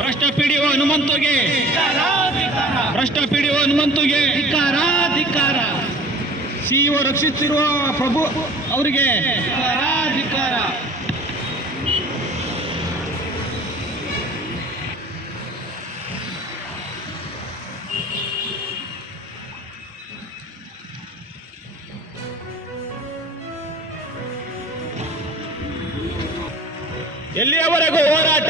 ಭ್ರಷ್ಟ ಪಿಡಿಒ ಹನುಮಂತುಗೆ ಭ್ರಷ್ಟ ಪಿಡಿಒ ಹನುಮಂತುಗೆ ಧಿಕ್ಕಾರ. ಸಿಇಒ ರಕ್ಷಿಸುತ್ತಿರುವ ಪ್ರಭು ಅವರಿಗೆ ಧಿಕ್ಕಾರ. ಎಲ್ಲಿಯವರೆಗೂ ಹೋರಾಟ?